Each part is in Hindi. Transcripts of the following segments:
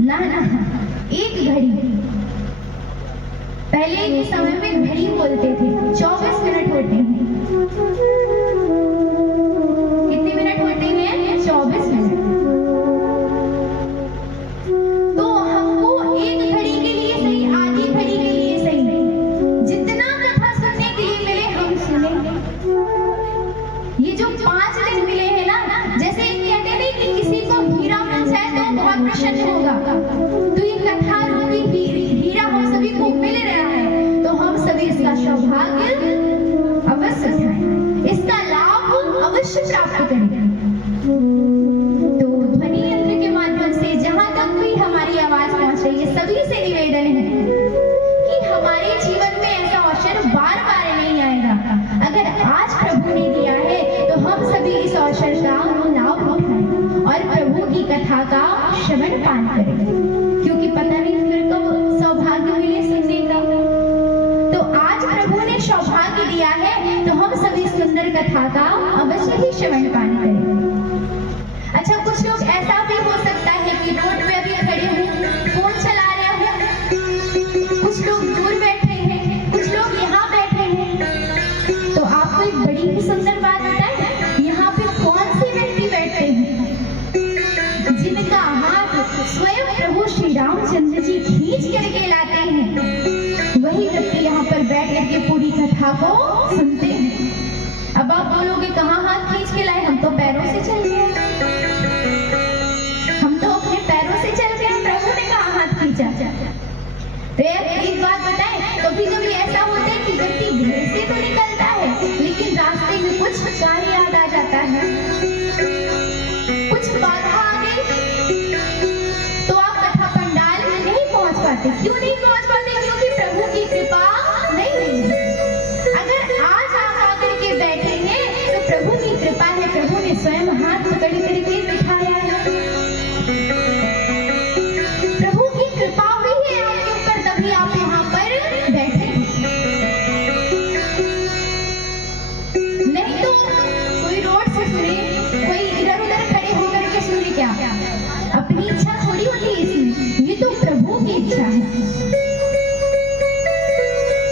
ना ना, एक घड़ी। पहले के समय में घड़ी बोलते थे, 24 मिनट होते हैं। कितने मिनट होते हैं? 24 मिनट। तो हमको एक घड़ी के लिए सही, आधी घड़ी के लिए सही, जितना कथा सुनने के लिए मिले हम सुनेंगे। ये जो 5 दिन मिले हैं ना, जैसे कहते नहीं कि किसी को हीरा मिल जाए तो बहुत प्रसन्न होगा, तो ये कथा रूपी हीरा हम सभी को मिल रहा है, तो हम सभी इसका सौभाग्य अवश्य उठाएं, इसका लाभ अवश्य प्राप्त करें। तो ध्वनि यंत्र के माध्यम से जहां तक भी हमारी आवाज पहुंच रही है, सभी से निवेदन है कि हमारे जीवन में ऐसा अवसर बार बार नहीं आएगा। अगर आज प्रभु ने दिया है तो हम सभी इस अवसर का लाभ उठाएं और प्रभु की कथा का श्रवण पान करें, क्योंकि पता नहीं फिर कब सौभाग्य मिले सुनने का। तो आज प्रभु ने सौभाग्य दिया है तो हम सभी सुंदर कथा का अवश्य ही श्रवण पान करें। अच्छा, कुछ लोग ऐसा भी हो सकता है कि रोड पे अभी खड़े हैं, फोन चला रहे हैं, कुछ लोग दूर बैठे हैं, कुछ लोग यहाँ बैठे हैं। तो आपको एक बड़ी ही सुंदर बात बताएं, यहाँ पे कौन से व्यक्ति बैठते हैं जिनका हाथ स्वयं प्रभु श्री रामचंद्र जी खींच करके लाते हैं, वही व्यक्ति यहाँ पर बैठ करके पूरी कथा को सुनते हैं। अब आप बोलोगे कहाँ हाथ खींच के लाए? हम तो पैरों से चल गए, हम तो अपने पैरों से चल गए, प्रभु ने कहाँ हाथ खींचा? तो एक बात बताएं, कभी कभी ऐसा होता है कि व्यक्ति घर से तो निकलता है लेकिन रास्ते में कुछ कार्य याद आ जाता है, कुछ बाधा आ गई, तो आप कथा पंडाल में नहीं पहुंच पाते। क्यों नहीं पहुंच पाते? क्योंकि प्रभु की कृपा नहीं है। अगर आज आप आकर के बैठेंगे तो प्रभु की कृपा है, प्रभु ने स्वयं हाथ पकड़ करके बिठाया है, प्रभु की कृपा हुई है आपके ऊपर, तभी आप यहाँ पर बैठे। नहीं तो कोई रोड से सुने, कोई इधर उधर खड़े होकर के सुने, क्या अपनी इच्छा थोड़ी होती है इसमें, ये तो प्रभु की इच्छा है।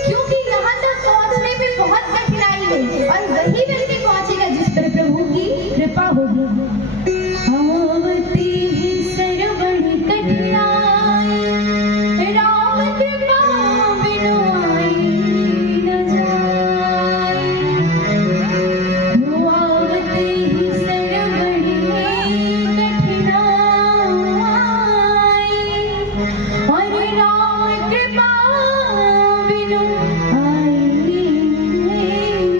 क्योंकि यहाँ तक पहुँचने में बहुत कठिनाई है और वही व्यक्ति पहुँचेगा जिस पर प्रभु की कृपा होगी। आवती ही सरवण कठिनाई, राम कृपा बिनु आई न जाए। आवती ही सरवण कठिनाई, और राम कृपा बिनु आई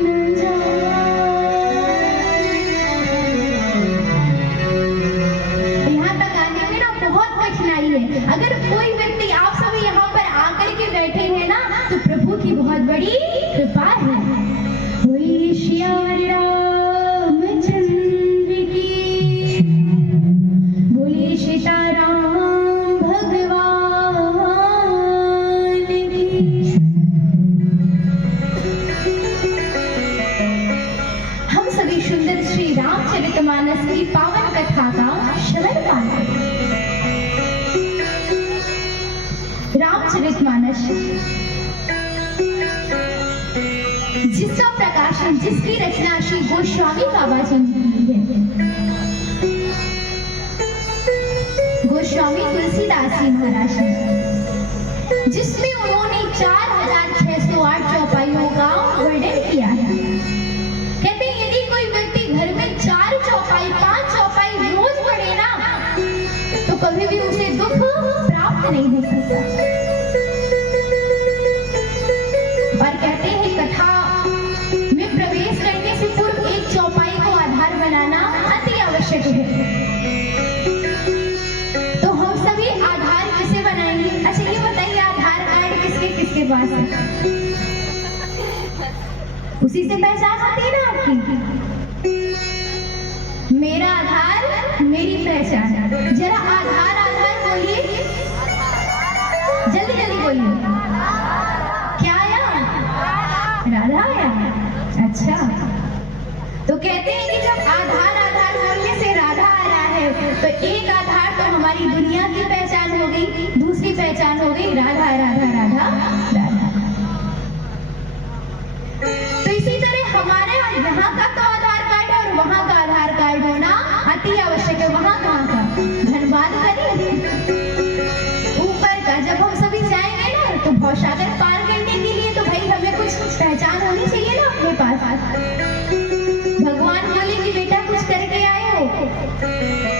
न जाए। यहाँ तक आने में ना बहुत कठिनाई है। अगर कोई व्यक्ति, आप सभी यहाँ पर आकर के बैठे हैं ना, तो प्रभु की बहुत बड़ी कृपा है। वही श्री रामचंद्र की, बोले सीताराम भगवान की। हम सभी सुंदर श्री रामचरितमानस की पावन कथा का श्रवण पान करें। रामचरितमानस जिसका प्रकाशन, जिसकी रचना श्री गोस्वामी बाबा जी ने की है, गोस्वामी तुलसीदास जी महाराज ने, जिसमें उन्होंने 4608 चौपाइयों का वर्णन किया है। कहते हैं यदि कोई व्यक्ति घर में 4 चौपाई 5 चौपाई रोज पढ़े ना, तो कभी भी उसे दुख प्राप्त नहीं हो सकता। और कहते हैं कथा में प्रवेश करने से पूर्व एक चौपाई को आधार बनाना अति आवश्यक है। तो हम सभी आधार किसे बनाएंगे? अच्छा ये बताइए, आधार कार्ड किसके किसके पास है? उसी से पहचान होती है ना आपकी। मेरा आधार मेरी पहचान। जरा आधार आधार बोलिए, जल्दी जल्दी बोलिए। क्या आया? राधा आया। अच्छा, तो कहते हैं कि जब आधार आधार बोलने से राधा आ रहा है, तो एक आधार सारी दुनिया की पहचान हो गई, दूसरी पहचान हो गई राधा राधा राधा राधा। तो इसी तरह हमारे यहाँ का तो आधार कार्ड है और वहाँ का आधार कार्ड होना अति आवश्यक है। वहाँ कहाँ का, धनबाद का नहीं, ऊपर का। जब हम सभी जाएंगे ना तो भवसागर पार करने के लिए तो भाई हमें कुछ पहचान होनी चाहिए ना अपने पास। भगवान बोले कि बेटा कुछ करके आए हो,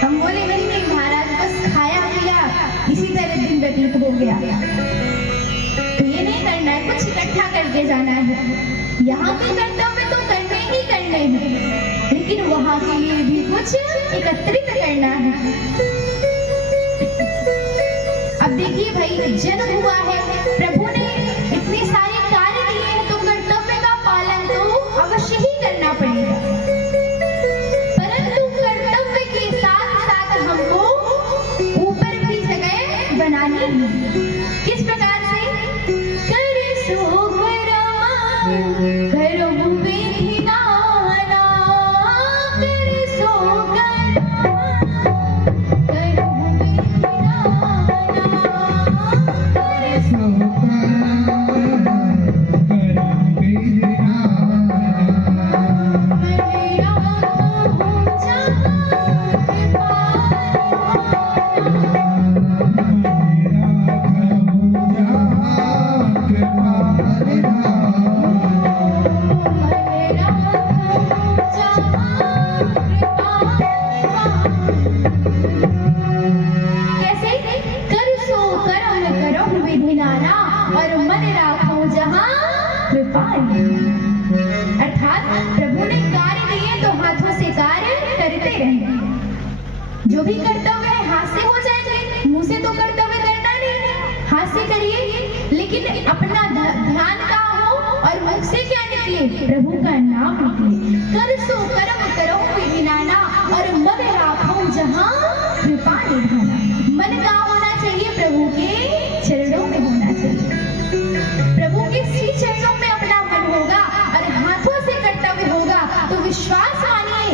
हम बोले नहीं नहीं महाराज बस खाया पिया इसी तरह दिन व्यतीत हो गया। तो ये नहीं करना है, कुछ इकट्ठा करके जाना है। यहाँ के कर्तव्य तो करने ही करने हैं, लेकिन वहाँ के लिए भी कुछ एकत्रित करना है। अब देखिए भाई जन्म हुआ है, प्रभु ने इतने सारे कार्य दिए हैं तो कर्तव्य का पालन तो अवश्य ही करना पड़ेगा। परंतु कर्तव्य के साथ साथ हमको ऊपर भी जगह बनानी है। किस प्रकार से? कर सो करो विधि नाना, कर सो करो विधि नाना, कर सो अर्थात प्रभु ने कार्य दिए तो हाथों से कार्य करते रहें। जो भी कर्तव्य है हाथ से हो जाएंगे, मुंह से तो कर्तव्य करना नहीं, हाथ से करिए, लेकिन अपना ध्यान का हो और मुख से क्या निकले? प्रभु का नाम निकले। कर सो कर्म करो विधि नाना और मन राखो जहाँ कृपा निधाना। मन का होना चाहिए? प्रभु के चरणों में होना चाहिए। प्रभु के श्री चरणों में अपना मन होगा और हाथों से कर्तव्य होगा तो विश्वास मानिए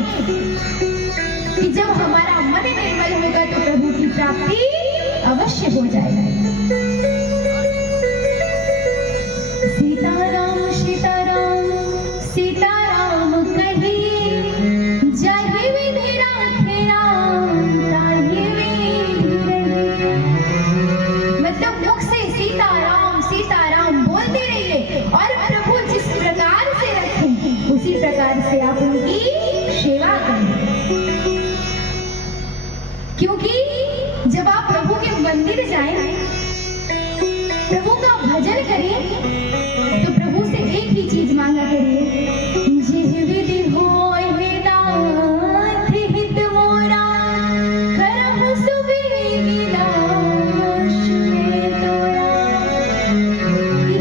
कि जब हमारा मन निर्मल होगा तो प्रभु की प्राप्ति अवश्य हो जाएगी। सीताराम सीताराम सीताराम कहिए, जाहि विधि राखे राम ताहि विधि रहिए। मतलब मुख से सीताराम सीताराम बोलते रहिए और प्रभु जिस प्रकार से रखें उसी प्रकार से आप उनकी सेवा करें। क्योंकि जब आप प्रभु के मंदिर जाएं, प्रभु का भजन करें तो प्रभु से एक ही चीज मांगा करिए, जिह विधि होय हे नाथ हित मोरा, करहु सुविलास में तोरा।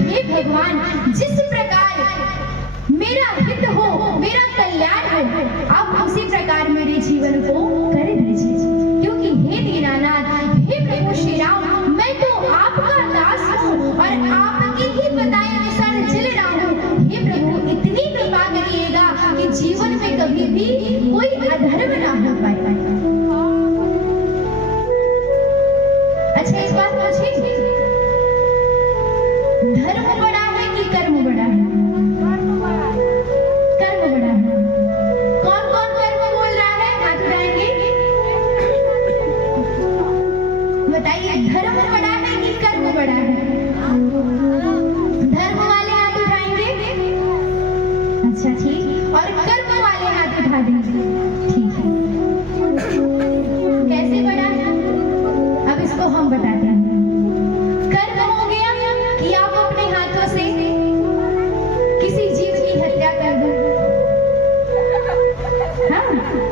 हे भगवान जिस प्रकार मेरा हित हो, मेरा कल्याण हो, आप उसी प्रकार मेरे जीवन को कर दीजिए। क्योंकि हे दीनानाथ, हे प्रभु श्री राम, मैं तो आपका दास हूँ और आपके ही बताए अनुसार चल रहा हूँ। हे प्रभु इतनी कृपा करिएगा कि जीवन में कभी भी कोई अधर्म ना हो पाए। अच्छा इस बात पूछिए, धर्म बड़ा है कि कर्म बड़ा है? कर्म बड़ा है। कौन कौन कर्म बोल रहा है? हाथ उठाएंगे, बताइए धर्म बड़ा है कि कर्म बड़ा है? धर्म वाले हाथ उठाएंगे, अच्छा ठीक, और कर्म वाले हाथ उठा देंगे, ठीक है। कैसे बड़ा है अब इसको हम बताते हैं। कर्म हो गया कि आप अपने हाथों से किसी जीव की हत्या कर दो। हाँ,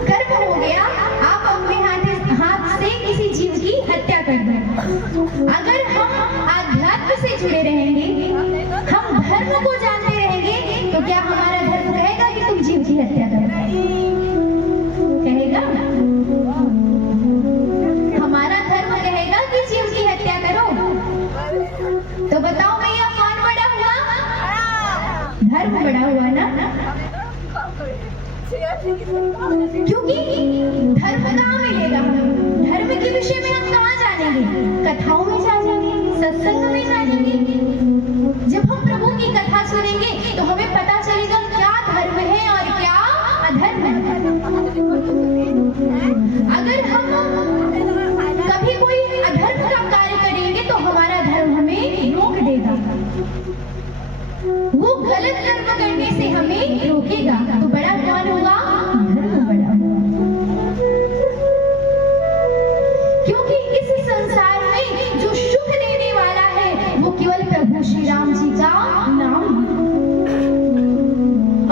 कर्म हो गया आप अपने हाथ से किसी जीव की हत्या कर दो। अगर हम आध्यात्म से जुड़े रहेंगे, हम धर्म को जानते रहेंगे, तो क्या हमारा धर्म कहेगा कि तुम जीव की हत्या करो? कहेगा? हमारा धर्म कहेगा कि जीव की हत्या करो। तो बताओ भैया कौन बड़ा हुआ? धर्म बड़ा हुआ ना। क्योंकि धर्म कहाँ मिलेगा? धर्म के विषय में हम कहाँ जानेंगे? कथाओं में जानेंगे, सत्संग में जानेंगे। जब हम प्रभु की कथा सुनेंगे तो हमें पता चलेगा क्या धर्म है और क्या अधर्म है। अगर हम कभी कोई अधर्म का कार्य करेंगे तो हमारा धर्म हमें रोक देगा, वो गलत कर्म करने से हमें रोकेगा। तो बड़ा कौन होगा? धर्म बड़ा होगा। क्योंकि इस संसार में जो सुख देने वाला है वो केवल प्रभु श्री राम जी का नाम है,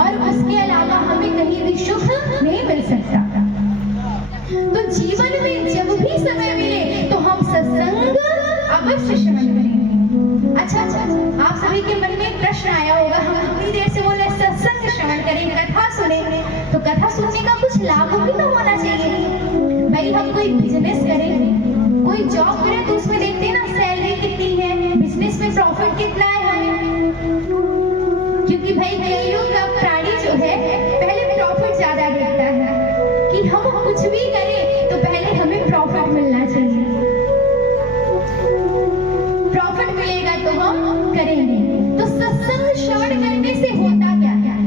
और उसके अलावा हमें कहीं भी सुख नहीं मिल सकता। तो जीवन में जब भी समय मिले तो हम सत्संग अवश्य श्रवण करेंगे। अच्छा, आप सभी के मन में एक प्रश्न आया होगा, हम इतनी देर से बोले सत्संग श्रवण करें, कथा सुनेंगे, तो कथा सुनने का कुछ लाभ भी तो होना चाहिए। भाई हम कोई बिजनेस करें, कोई जॉब करें तो उसमें देखते हैं ना सैलरी कितनी है, बिजनेस में प्रॉफिट कितना है हमें। क्योंकि भाई कलयुग का प्राणी जो है पहले प्रॉफिट ज्यादा देखता है, कि हम कुछ भी करें तो पहले हमें प्रॉफिट मिलना चाहिए, प्रॉफिट मिलेगा तो हम करेंगे। तो सत्संग श्रवण करने से होता क्या क्या?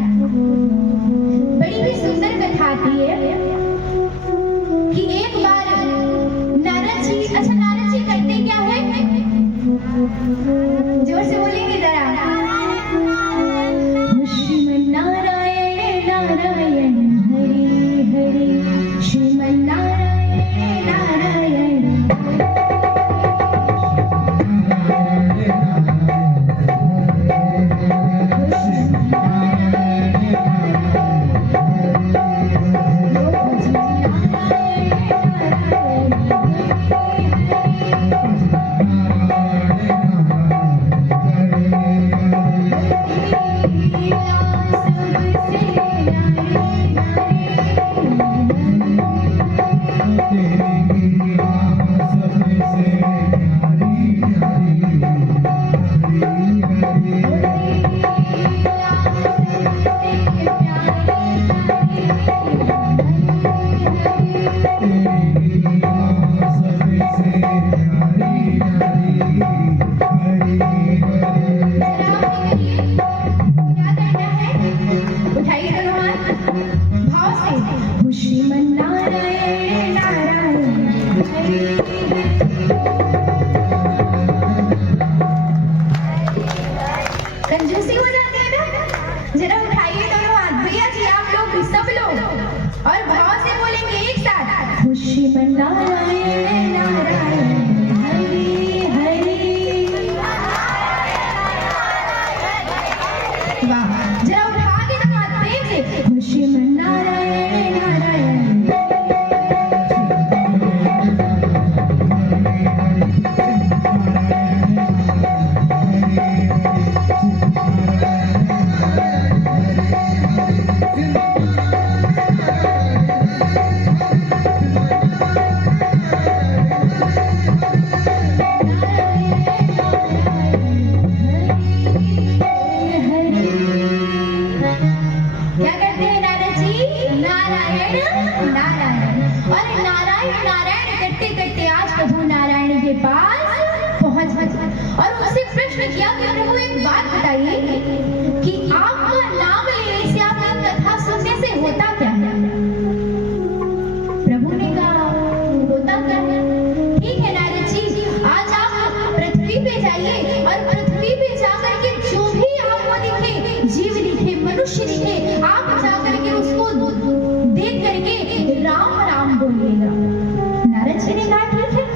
बड़ी ही सुंदर कथा आती है कि एक बार नारद जी, अच्छा नारद जी करते क्या है? जोर से बोलेंगे जरा। श्रीमन नारायण नारायण हरि हरि, श्रीमन नारायण नारायण कंजूसी हो जाती है ना। जरा उठाइए दोनों हाथ, भैया जी आप लोग भी, सब लोग, और भाव से बोलेंगे एक साथ, श्रीमन नारायण नारायण हरि हरि। वाह, जरा उठा के दोनों हाथ प्रेम से, श्रीमन नारायण नारायण। और उनसे प्रश्न किया कि प्रभु एक बात बताइए कि आपका नाम लेने से, आपकी कथा सुनने से होता क्या है? प्रभु ने कहा होता क्या है? ठीक है नारद जी, आज आप पृथ्वी पे जाइए और पृथ्वी पे जाकर के जो भी आपको दिखे, जीव दिखे, मनुष्य दिखे, आप जाकर के उसको देख करके राम राम बोलिएगा। नारद जी ने कहा ठीक है।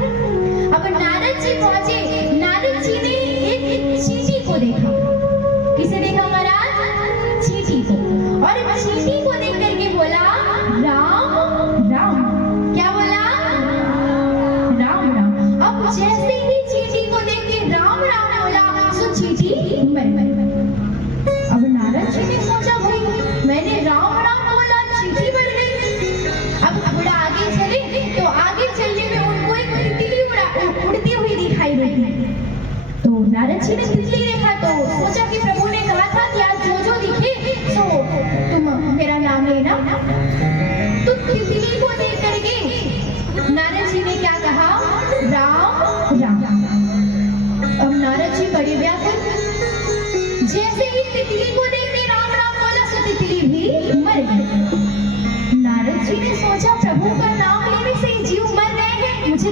अब नारद जी पहुंचे, नारद जी ने एक चींटी को देखा। किसे देखा महाराज? चींटी को। और चींटी को देख करके बोला राम राम। क्या बोला? राम राम। अब जैसे ही चींटी को देख के राम राम बोला सो चींटी मर गई। अब नारद जी ने सोचा भाई मैंने राम राम बोला, चींटी मर गई। अब थोड़ा आगे चले तो आगे चलने में उनको एक तितली उड़ती हुई दिखाई देती। तो नारद जी ने तितली देखा तो सोचा कि प्रभु ने कहा था कि आज जो जो दिखे सो तुम मेरा नाम लेना। तो तितली को देख करके नारद जी ने क्या कहा?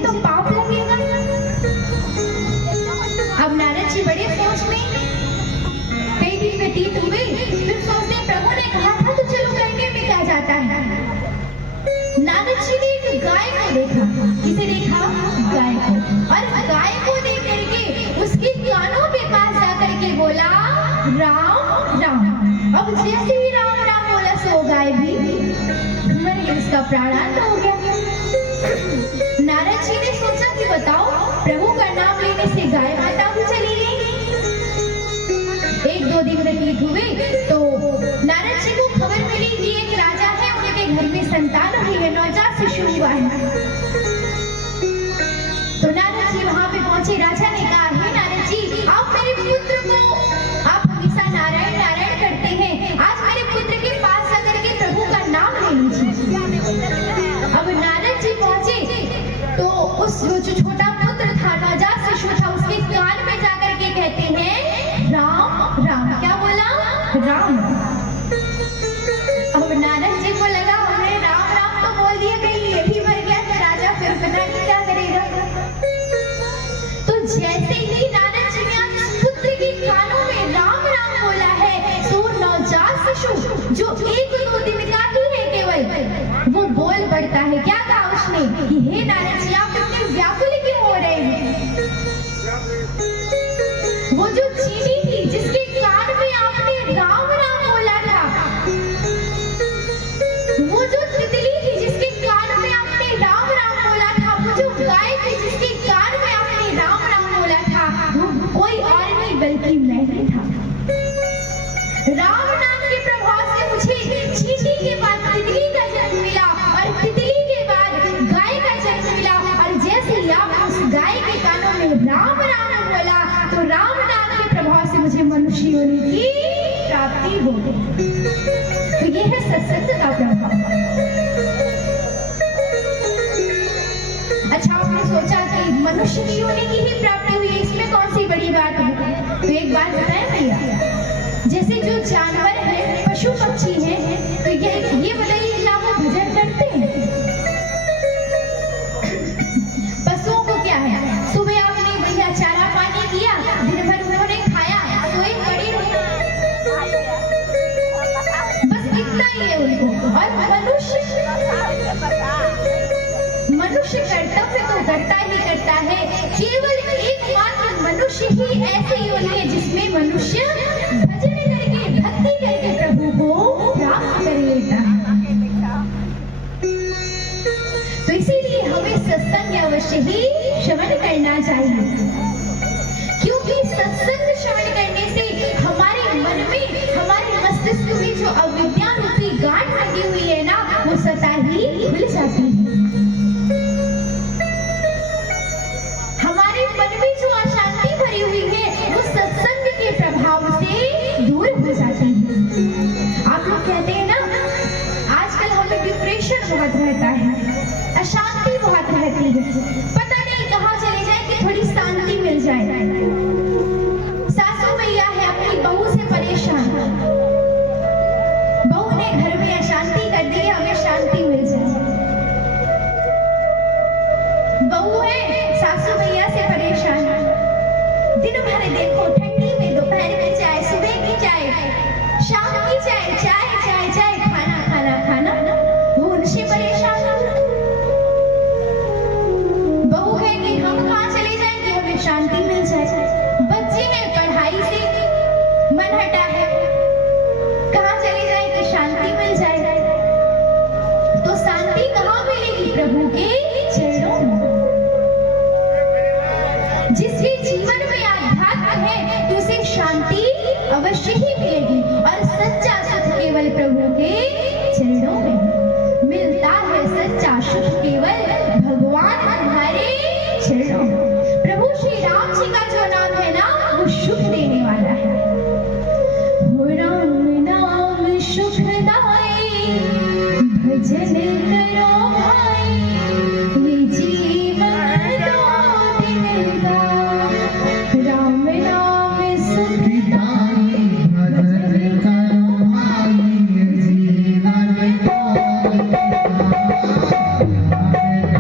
तो पाप लगेगा। अब नारद जी बड़े सोच में, कई दिन व्यतीत हुए, फिर सोचते प्रभु ने कहा था तो चलो करने में क्या जाता है। नारद जी ने एक गाय को देखा। किसे देखा? गाय को। और गाय को देख करके उसके कानों के पास जाकर के बोला राम राम। अब जैसे ही राम राम बोला सो गाय भी मर गई, उसका प्राणांत हो गया। नारद जी ने सोचा कि बताओ, प्रभु का नाम लेने से गाय माता भी चली गई। एक दो दिन व्यतीत हुए तो नारद जी को खबर मिली कि एक राजा है, उनके घर में संतान हुई है, नवजात शिशु हुआ है। तो नारद जी वहां पे पहुंचे। राजा ने कहा, हे नारद जी, आप मेरे पुत्र को, आप हमेशा नारायण नारायण करते हैं, आज मेरे पुत्र के पास जाकर के प्रभु का नाम ले लीजिए। अब नारद जी पहुंचे तो उस जो छोटा पुत्र था, नवजात शिशु था, उसके कान में जाकर के कहते हैं राम राम। क्या बोला? राम। अब नारद जी को लगा हमने राम राम तो बोल दिया, कहीं ये भी मर गया तो राजा फिर पता नहीं क्या करेगा। तो जैसे ही नारद जी ने उस पुत्र के कानों में राम राम बोला है, तो नवजात शिशु जो एक दो दिन का ही है केवल, वो बोल पड़ता है। क्या कहा उसने कि हे नारद जी, आप इतने व्याकुल क्यों हो रहे हैं? वो जो चीनी थी जिसके कान में आपने राम राम बोला था, वो जो तितली थी जिसके कान में आपने राम राम बोला था, वो जो गाय थी जिसके कान में आपने राम राम बोला था, वो कोई और नहीं बल्कि मैं ही था। राम नाम के प्रभाव से मुझे चींटी के बाद तितली का जन्म मिला और तितली के बाद गाय का जन्म मिला। और जैसे ही आप उस गाय के कानों में राम राम बोला तो राम नाम के प्रभाव से मुझे मनुष्य होने की प्राप्ति हो गई। तो ये है सत्संग का प्रभाव। अच्छा, आपने सोचा कि मनुष्य की होने की ही प्राप्ति हुई, इसमें कौन सी बड़ी बात है? तो एक बात बताएं भैया, जैसे जो जानवर है, पशु पक्षी है, तो ये बताइए क्या वो भजन करते हैं? पशुओं को क्या है, सुबह आपने बढ़िया चारा पानी दिया, दिन भर उन्होंने खाया, सोए पड़े रहे, बस इतना ही है उनको। और मनुष्य कर्तव्य तो करता ही करता है। केवल एकमात्र मनुष्य ही ऐसी योनि है जिसमें मनुष्य भजन करके, भक्ति करके प्रभु को प्राप्त कर लेता है। तो इसीलिए हमें सत्संग अवश्य ही श्रवण करना चाहिए, क्योंकि सत्संग श्रवण करने से हमारे मन में, हमारे मस्तिष्क में जो अविद्या रूपी गांठ लगी हुई है ना, वो सदा ही खुल जाती है। हमारे मन में जो अशांति भरी हुई है, वो सत्संग के प्रभाव से दूर हो जाती है। आप लोग कहते हैं ना, आजकल हमें डिप्रेशन बहुत रहता है, अशांति बहुत रहती है, पता नहीं कहाँ चले जाए कि थोड़ी शांति मिल जाए। सासू मैया है, अपनी बहू से परेशान, बहू ने घर में अशांति कर दी, हमें शांति मिल जाए। बहू है, सासू मैया से परेशान, दिन भर देखो, ठंडी में दोपहर में चाय, सुबह की चाय, शाम की चाय, चाय चाय चाय, खाना खाना खाना, वो उनसे परेशान। बहू है कि हम कहाँ चले जाएंगे, हमें शांति मिल जाए। बच्चे हैं, पढ़ाई से मन हटा है, कहाँ चले जाए कि शांति मिल जाए। तो शांति कहाँ मिलेगी? प्रभु के चरणों में। जिसके जीवन में आध्यात्म है तो उसे शांति अवश्य ही मिलेगी, और सच्चा सुख केवल प्रभु के चरणों में मिलता है। सच्चा सुख केवल भगवान हमारे चरणों में। प्रभु श्री राम जी का जो नाम है ना, वो सुख देने वाला है। हो राम नाम सुखदाई, भजन करो भाई, ये जीवन दो दिन का। राम नाम सुखदाई, भजन करो भाई, ये जीवन दो दिन का।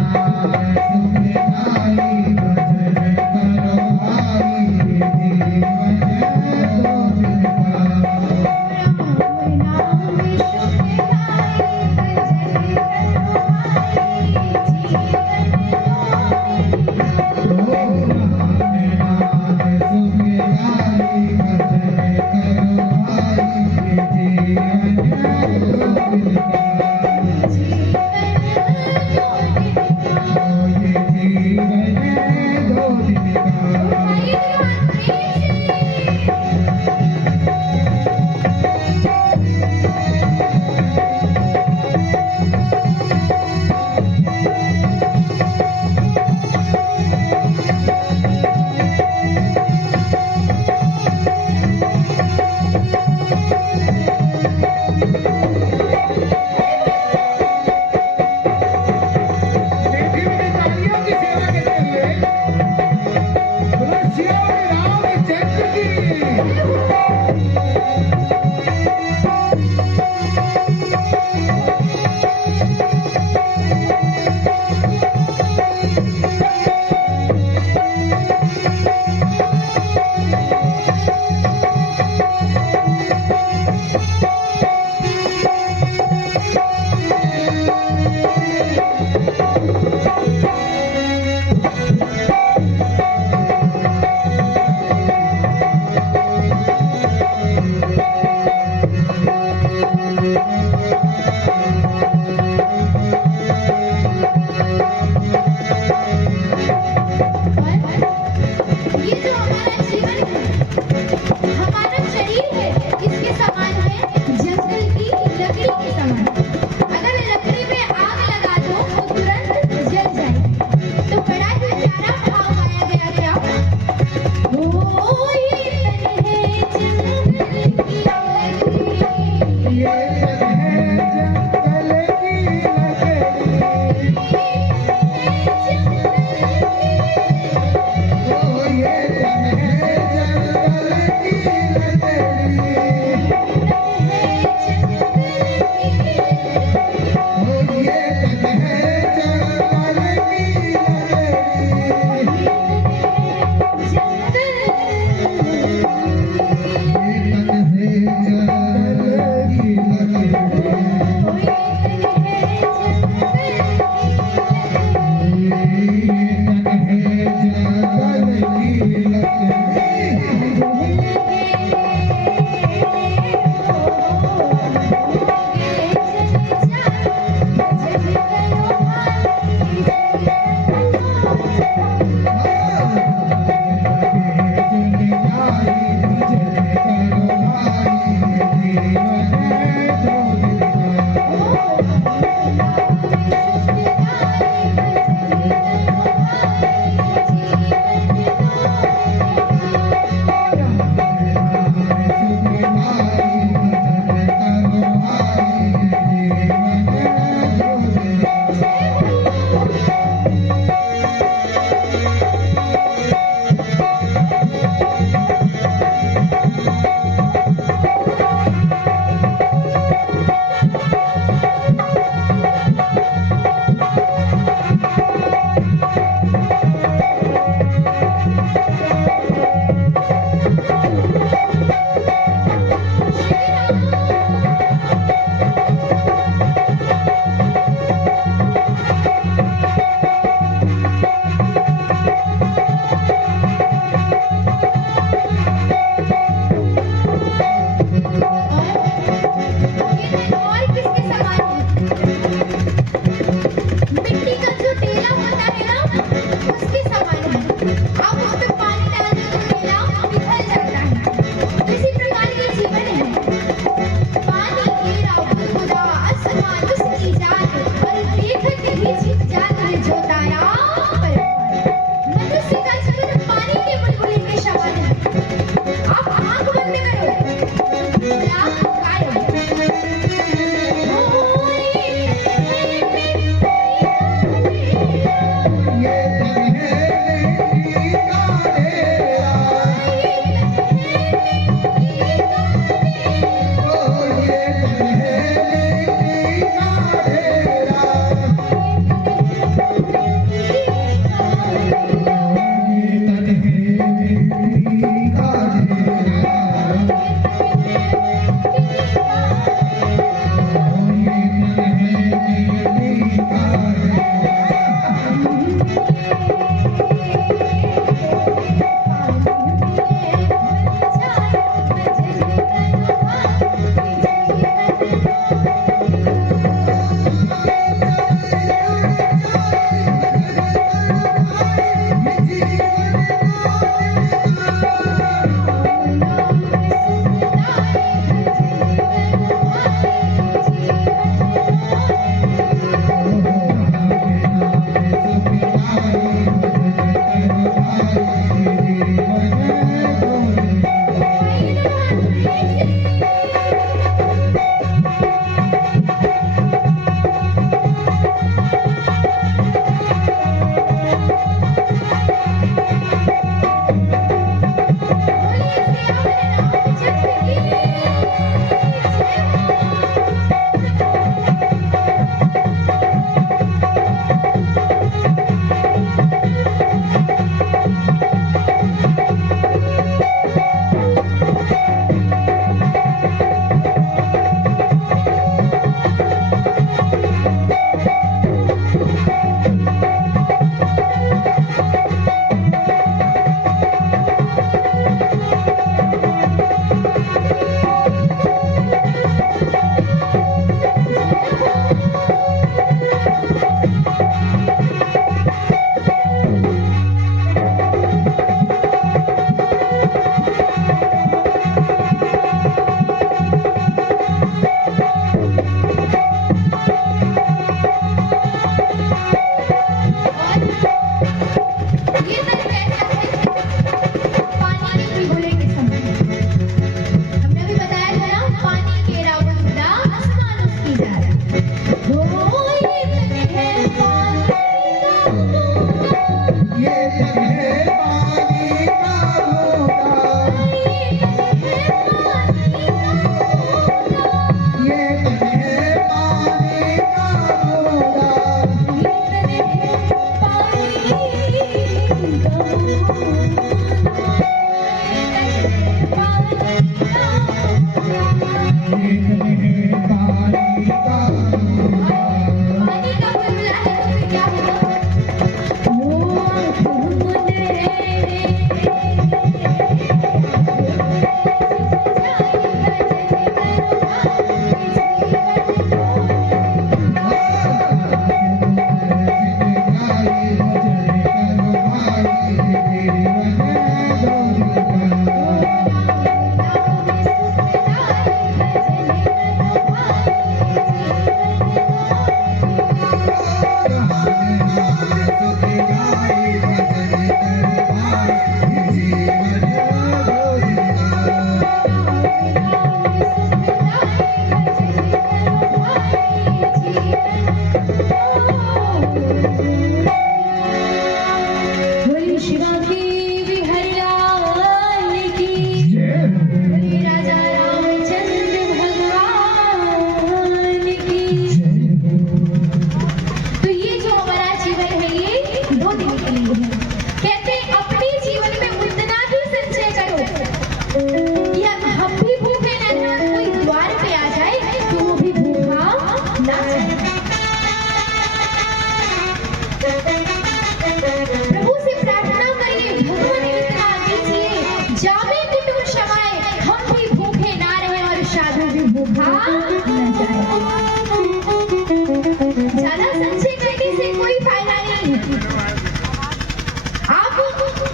आप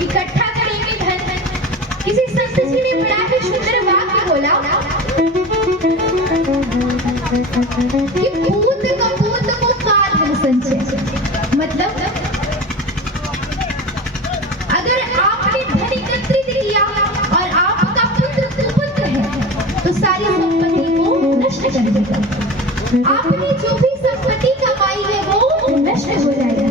इकट्ठा करेंगे धन। किसी संत जी ने बड़ा ही सुंदर वाक्य बोला कि पूत कपूत को काल है संचय। मतलब अगर आपने धन एकत्रित किया और आपका पुत्र कुपुत्र है तो सारी संपत्ति को नष्ट कर देगा। आपने जो भी संपत्ति कमाई है वो नष्ट हो जाएगा।